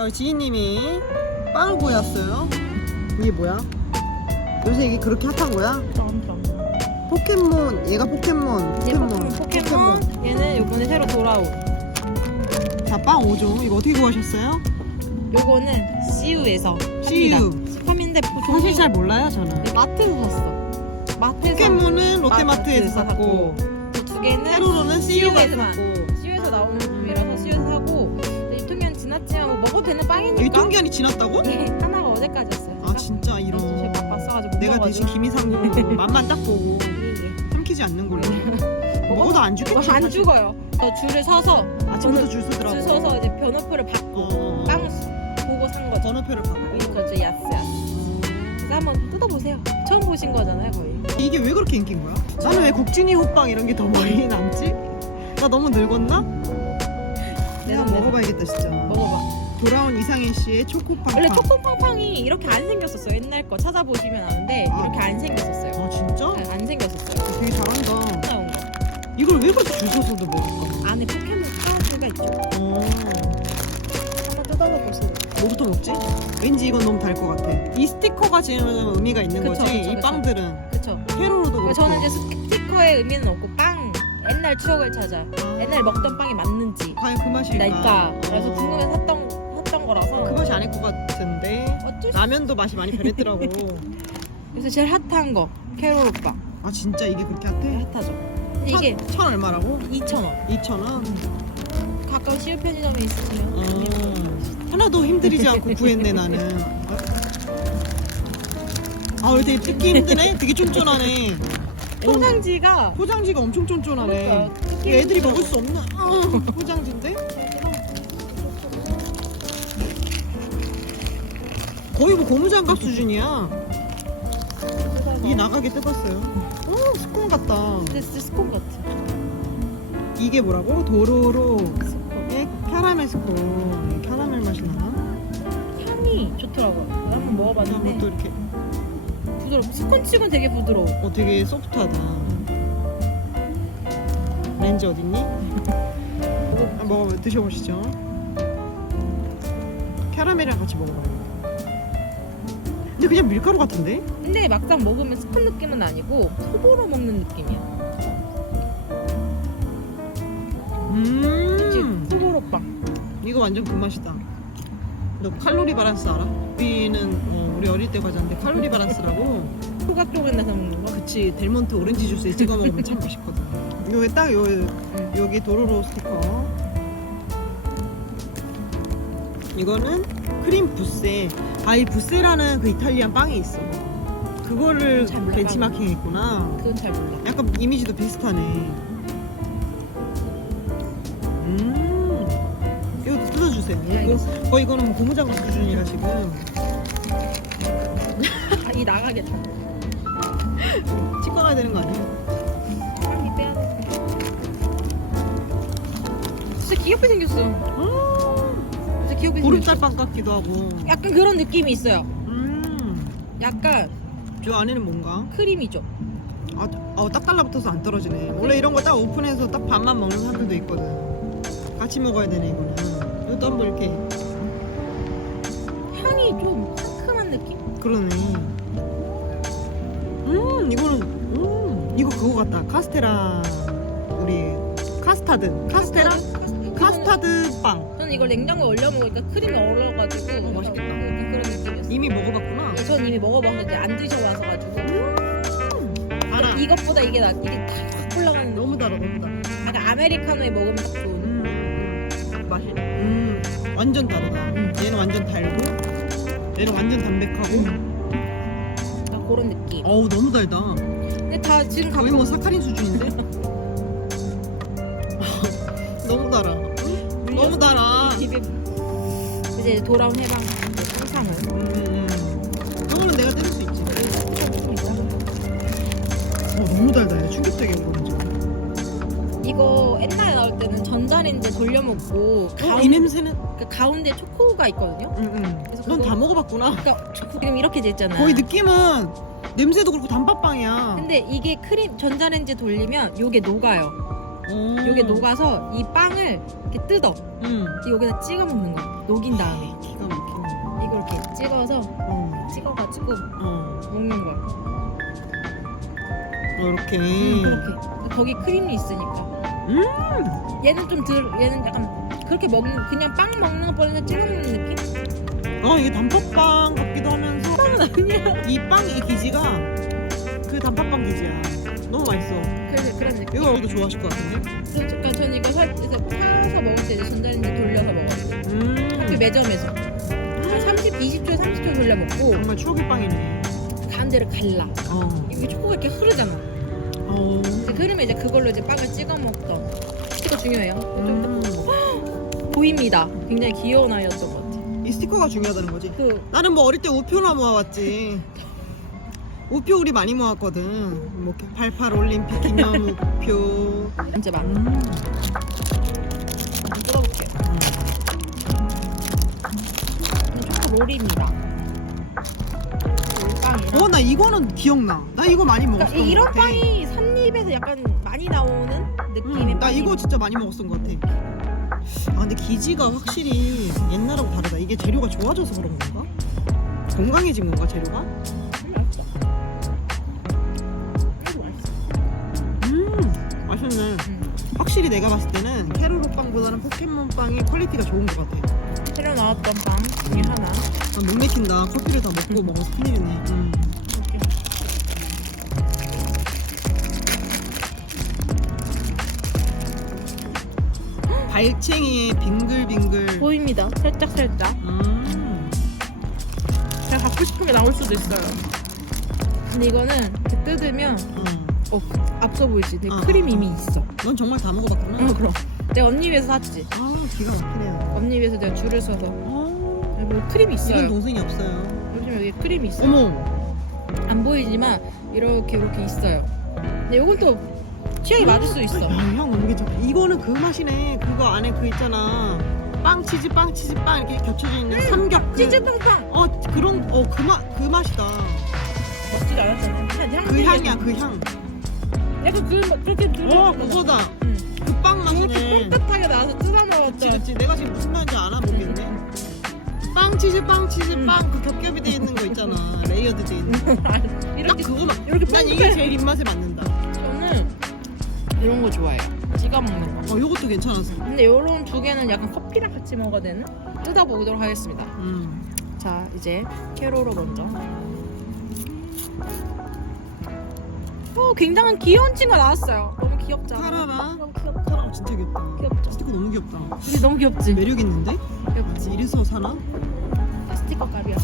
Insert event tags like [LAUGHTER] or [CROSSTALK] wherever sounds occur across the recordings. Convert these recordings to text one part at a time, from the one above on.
자, 우리 지희님이 빵을 구해왔어요. 이게 뭐야? 요새 이게 그렇게 핫한 거야? 포켓몬, 얘가 포켓몬, 얘 포켓몬, 포켓몬, 포켓몬. 얘는 요번에 새로 돌아온. 자, 빵 5종. 이거 어떻게 구하셨어요? 요거는 CU에서 CU. 팝인데 사실 잘 몰라요, 저는. 마트에서 샀어. 마트에서 포켓몬은 롯데마트에서 마트에서 샀고, 두 개는 세로로는 CU가 CU에서만. 샀고, CU에서 나오는 지났지만 뭐 먹어도 되는 빵이니까. 유통기한이 지났다고? 예, 하나가 어제까지였어요. 아, 진짜 이런. 제가 바빴어가지고 못 내가 대신 먹어가지고. 김이상으로 [LAUGHS] 맛만 딱 보고 삼키지 않는 걸로. 먹어도 안 죽겠지. 뭐안 사실. 죽어요. 저 줄을 서서 아침부터 줄 서더라고. 줄 서서 이제 변호표를 받고 어. 빵 보고 산 거죠. 번호표를 받고. 이거죠, 야스 야스. 그래서 한번 뜯어보세요. 처음 보신 거잖아요, 거의. 이게 왜 그렇게 인기인 거야? 나는 왜 국진이 호빵 이런 게 더 많이 남지? 나 너무 늙었나? 내가 내가 먹어봐야겠다 진짜. 먹어봐. 돌아온 이상해 씨의 초코빵. 원래 초코팡팡이 이렇게 안 생겼었어요. 옛날 거 찾아보시면 아는데 아. 이렇게 안 생겼었어요. 아 진짜? 네, 안 생겼었어요. 되게 잘한다. 나온 거. 이걸 왜 그렇게 줄 서서도 먹을까? 안에 포켓몬 카드가 있죠. 어. 한번 뜯어보세요. 뭐부터 먹지? 왠지 이건 너무 달 것 같아. 이 스티커가 지금 의미가 있는 그쵸, 거지. 그쵸, 이 그쵸. 빵들은 그쵸. 회로로도 그렇고. 저는 이제 스티커의 의미는 없고 빵 옛날 추억을 찾아. 옛날 먹던 빵이 맞는지 과연 그 맛일까? 날까. 그래서 어. 궁금해서 샀던 샀던 거라서. 그 맛이 아닐 것 같은데 어쩔 수 라면도 맛이 많이 변했더라고. [LAUGHS] 그래서 제일 핫한 거 캐롤 빵아 진짜 이게 그렇게 핫해? 핫하죠. 근데 이게 천, 천 얼마라고? 2,000원. 2천 원. 가까운 CU 편의점에 있으시면 어. 하나도 힘들이지 않고 [LAUGHS] 구했네 나는. 아, 왜 되게 뜯기 힘드네? 되게 쫀쫀하네. 포장지가 포장지가 엄청 쫀쫀하네. 그러니까 이게 애들이 먹을 수 없는 어, 포장지인데? 거의 뭐 고무장갑 수준이야. 이 나가게 뜯었어요. 어, 스콘 같다. 근데 진짜 스콘 같아. 이게 뭐라고? 도로로. 에 캐러멜 스콘. 캐러멜 맛이 나나? 향이 좋더라고요. 한번 먹어봤는데 것도 이렇게 부드러워. 스콘치곤 되게 부드러워. 어 되게 소프트하다. 렌즈 어딨니? 아, 먹어 드셔보시죠. 캐러멜이랑 같이 먹어봐요. 근데 그냥 밀가루 같은데? 근데 막상 먹으면 스콘 느낌은 아니고 소보로 먹는 느낌이야. 그치? 음, 소보로 빵. 이거 완전 그 맛이다. 너 칼로리 바란스 알아? 우리는 어, 우리 어릴 때 과자인데 칼로리 바란스라고. 쪽에 나서 먹는 거. 그치 델몬트 오렌지 주스에 찍어 먹으면 참 맛있거든. [LAUGHS] 요에 딱 요, 여기 도로로 스티커. 이거는 크림 부세. 아, 이 부세라는 그 이탈리안 빵이 있어. 그거를 잘 몰라. 벤치마킹 했구나. 그건 잘 몰라. 약간 이미지도 비슷하네. 음. 이거 뜯어주세요. 네, 이거, 어, 이거는 뭐 고무장갑 수준이라 지금. 아, 이 나가겠다. [LAUGHS] 치과 가야 되는 거 아니야? 빵이 빼야 돼. 진짜 귀엽게 생겼어. 음, 진짜 귀엽게 생겼어. 보름달 빵 같기도 하고. 약간 그런 느낌이 있어요. 음. 약간 저 안에는 뭔가? 크림이죠. 아, 어, 딱 달라붙어서 안 떨어지네. 원래 이런 거 딱 오픈해서 딱 반만 먹는 사람들도 있거든. 같이 먹어야 되네, 이거는. 이것도 한번 이렇게. 향이 좀 상큼한 느낌? 그러네. 이거 그거 같다. 카스테라, 우리, 카스타드. 카스테라? 카스타드? 카스타드 빵. 저는 이걸 냉장고에 얼려 먹으니까 크림이 얼어가지고 어, 맛있겠다. 약간 그런 느낌이었어요. 이미 먹어봤구나. 예, 전 이미 먹어봤는데 안 드셔봐서 가지고 알아. 이것보다 이게 나 이게 탁 올라가는 너무 달아, 너무 달아. 약간 아메리카노에 먹으면 딱 좋은 음, 음, 딱 맛이 나. 음, 완전 다르다. 음. 얘는 완전 달고, 얘는 완전 담백하고. 딱 그런 느낌. 어우, 너무 달다. 다 지금 거의 뭐 사카린 수준인데? [LAUGHS] 너무 달아. 너무 달아. 집에 이제 돌아온 해방 상상을 음, 음. 그거는 내가 때릴 수 있지. 어, 너무 달다. 야. 충격적이야, 완전. 이거 옛날에 나올 때는 전자레인지 돌려 먹고 어, 이 냄새는? 그 가운데 초코가 있거든요. 응, 응. 그래서 넌다 그거- 먹어봤구나. 그러니까 초코 크림 이렇게 돼 있잖아. 거의 느낌은 냄새도 그렇고 단팥빵이야. 근데 이게 크림 전자레인지 돌리면 요게 녹아요. 오. 요게 녹아서 이 빵을 이렇게 뜯어. 응. 여기다 찍어 먹는 거야. 녹인 다음에. 기가 막히네. 이거 이렇게 찍어서 어, 찍어가지고 어, 먹는 거야. 어, 이렇게. 응, 그렇게. 거기 크림이 있으니까. 음, 얘는 좀 덜, 얘는 약간 그렇게 먹는 그냥 빵 먹는 것보다는 찍어 먹는 느낌? 어 이게 단팥빵 같기도 하면서 빵은 아니야. 이 빵의 기지가 그 단팥빵 기지야. 너무 맛있어. 그래서 그런 느낌. 이거 우리도 좋아하실 것 같은데? 그러니까 저는 이거 사, 그래서 사서 먹을 때 이제 전자레인지 돌려서 먹었어요. 그 음, 매점에서 한 30, 20초, 30초 돌려 먹고 정말 추억의 빵이네. 가운데를 갈라. 어, 이게 초코가 이렇게 흐르잖아. 어. 이제 흐르면 이제 그걸로 이제 빵을 찍어 먹던. 스티커 중요해요. 좀 음, [GASPS] 보입니다. 굉장히 귀여운 아이였던. 이 스티커가 중요하다는 거지. 그 나는 뭐 어릴 때 우표나 모아왔지. 우표 우리 많이 모았거든. 뭐88 올림픽 기념 우표. 이제 막 음. 한번 뜯어볼게요. 초코 롤입니다. 롤빵이랑. 어, 나 이거는 기억나. 나 이거 많이 먹었던 그러니까 이- 이런 것 같아. 빵이 산입에서 약간 많이 나오는 느낌의 음, 나 빵이 이거 진짜 많이 먹었던 것 같아. 아, 근데 기지가 확실히 옛날하고 다르다. 이게 재료가 좋아져서 그런 건가? 건강해진 건가, 재료가? 음. 음, 맛있네. 음. 확실히 내가 봤을 때는 캐로로 빵보다는 포켓몬 빵이 퀄리티가 좋은 것 같아. 새로 나왔던 빵 중에 하나. 나못 맥힌다. 커피를 다 먹고 먹어서 큰일이네. 음. 발챙이에 빙글빙글. 보입니다. 살짝 살짝. 음. 제가 갖고 싶은 게 나올 수도 있어요. 근데 이거는 이렇게 뜯으면 음. 어 앞서 보이지? 내 어, 크림 어, 이미 어. 있어. 넌 정말 다 먹어봤구나. 어 그럼. 내가 언니 위해서 샀지. 아, 기가 막히네요. 언니 위해서 내가 줄을 서서 어, 여기 크림이 이런 있어요. 동생이 없어요. 보시면 여기 크림이 있어. 어머. 안 보이지만 이렇게 이렇게 있어요. 근데 이건 또 취향이 맞을 수 있어. 야, 향 너무 괜찮다. 이거는 그 맛이네. 그거 안에 그 있잖아. 빵 치즈 빵 치즈 빵 이렇게 겹쳐져 있는 삼겹 그, 치즈빵빵 어 그런 어그맛그 맛이다. 먹지도 않았잖아. 향, 그 향이야 그 향. 약간 그 맛- 그렇게 들어. 어 그거다. 응. 그빵 이렇게 맛이네. 뽕긋하게 나와서 뜯어 먹었죠. 그치. 내가 지금 무슨 말인지 알아 모르겠네. 빵 치즈 빵 치즈 음. 빵그 겹겹이 돼 있는 거 있잖아. 레이어드 돼 있는. [LAUGHS] 딱 이렇게 그거 맛. 이렇게 난 이게. 제일 입맛에 맞는다. 이런 거 좋아해요. 찍어 먹는 거. 어 요것도 괜찮았어. 근데 요런 두 개는 약간 커피랑 같이 먹어야 되는? 뜯어보도록 하겠습니다. 음. 자, 이제 캐로로 먼저. 어, 굉장한 귀여운 친구가 나왔어요. 너무 귀엽죠? 카라라. 너무 귀엽다. 카라 진짜 귀엽다. 귀엽죠? 스티커 너무 귀엽다. 근데 너무 귀엽지? 매력 있는데? 귀엽지? 이래서 사나? 아, 스티커 값이야.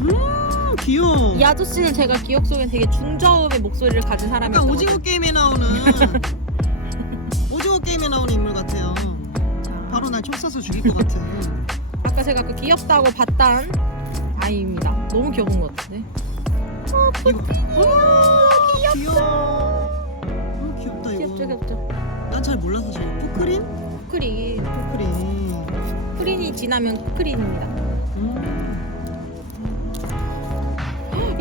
음 귀여워. 이 아저씨는 제가 기억 속엔 되게 중저음의 목소리를 가진 약간 사람이었던 것 오징어 게임에 나오는 [LAUGHS] 오징어 게임에 나오는 인물 같아요. 같아요. 바로 날 촉사서 죽일 것 같은. 아까 제가 그 귀엽다고 봤던 아이입니다. 너무 귀여운 것 같은데. 이거. 오 귀여워. 너무 귀엽다 이거. 귀엽죠, 귀엽죠. 난 잘 몰라서 저 포크린? 크린. 포크린. 크린이 지나면 크린입니다. 음.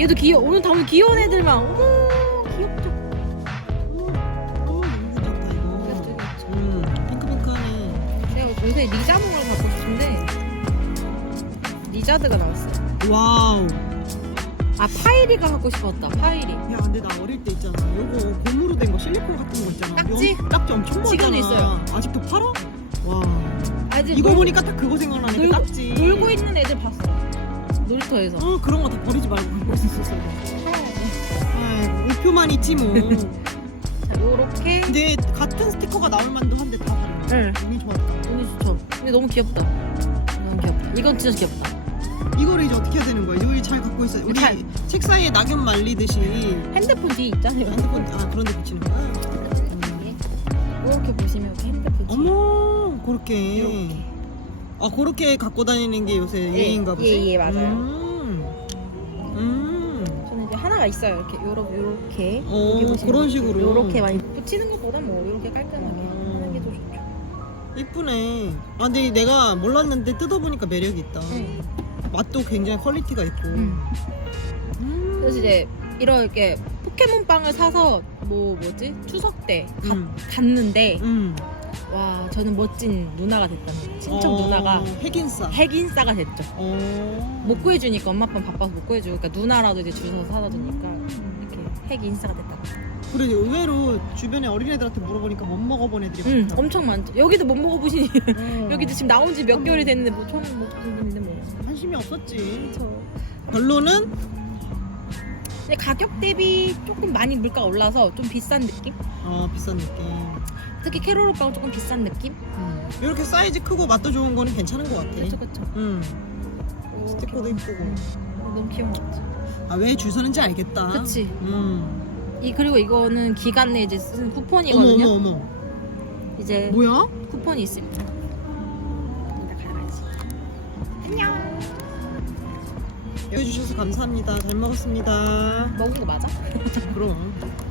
얘도 귀여워. 오늘 너무 귀여운 애들만. 어머, 귀엽죠. 어, 너무 좋다 이거. 음 핑크핑크하네. 내가 요새 리자몽을 갖고 싶은데 리자드가 나왔어요. 와우. 아 파이리가 갖고 싶었다. 파이리. 야 근데 나 어릴 때 있잖아. 요거 고무로 된 거 실리콘 같은 거 있잖아. 딱지? 요- 딱지 엄청 많잖아. 지금도 있어요. 아직도 팔아? 와. 아, 이제 이거 놀- 보니까 딱 그거 생각나네. 그 놀고- 딱지. 놀고 있는 애들 봤어. 놀이터에서. 어 그런 거 다 버리지 말고 갖고 있었어. 아이고 우표만 있지 뭐. [LAUGHS] 자, 요렇게. 근데 같은 스티커가 나올 만도 한데 다 다르네. 응. 운이 좋았다. 너무 좋죠. 근데 너무 귀엽다. 너무 귀엽다. 이건 진짜 귀엽다. 이거를 이제 어떻게 해야 되는 거야? 이거 잘 갖고 있어요. 우리 잘. 책 사이에 낙엽 말리듯이 핸드폰 뒤에 있잖아요. 핸드폰 아 그런데 붙이는 거야? 음. 이렇게 보시면 이렇게 핸드폰 뒤에. 어머 그렇게. 이렇게. 아 그렇게 갖고 다니는 게 요새 유행인가 보지? 예, 예, 맞아요. 음. 음. 저는 이제 하나가 있어요. 이렇게 요렇게 요렇게. 어, 여기 보시면 그런 식으로. 요렇게 많이 붙이는 것보다 뭐 요렇게 깔끔하게 음. 하는 게 더 좋죠. 이쁘네. 아 근데 내가 몰랐는데 뜯어보니까 매력이 있다. 응. 맛도 굉장히 퀄리티가 있고. 음. 음. 그래서 이제 이렇게 포켓몬 빵을 사서 뭐 뭐지 추석 때 가- 음. 갔는데 음. 와 저는 멋진 누나가 됐다는 거. 친척 어, 누나가 핵인싸. 핵인싸가 됐죠. 어. 못 구해주니까 엄마 아빠는 바빠서 못 구해주고 그러니까 누나라도 이제 줄 서서 사다 주니까 이렇게 핵인싸가 됐다. 그래 의외로 주변에 어린애들한테 물어보니까 못 먹어본 애들이 응 많다. 엄청 많죠. 여기도 못 먹어보시니 어. [LAUGHS] 여기도 지금 나온 지 몇 개월이 됐는데 뭐 처음 먹어보는 분인데 뭐. 관심이 없었지. 저 결론은 근데 가격 대비 조금 많이 물가 올라서 좀 비싼 느낌? 어 비싼 느낌. 특히 캐롤 오빠가 조금 비싼 느낌? 이렇게 사이즈 크고 맛도 좋은 거는 괜찮은 것 같아. 그쵸 그쵸. 음. 스티커도 이쁘고. 너무 귀여운 거 같지. 아왜 줄 서는지 알겠다. 그치. 음. 이 그리고 이거는 기간 내에 이제 쓰는 어머 쿠폰이거든요. 어머 어머. 이제 뭐야? 쿠폰이 있습니다. 이제 가야지. 안녕. 해주셔서 감사합니다. 잘 먹었습니다. 먹은 거 맞아? 그럼.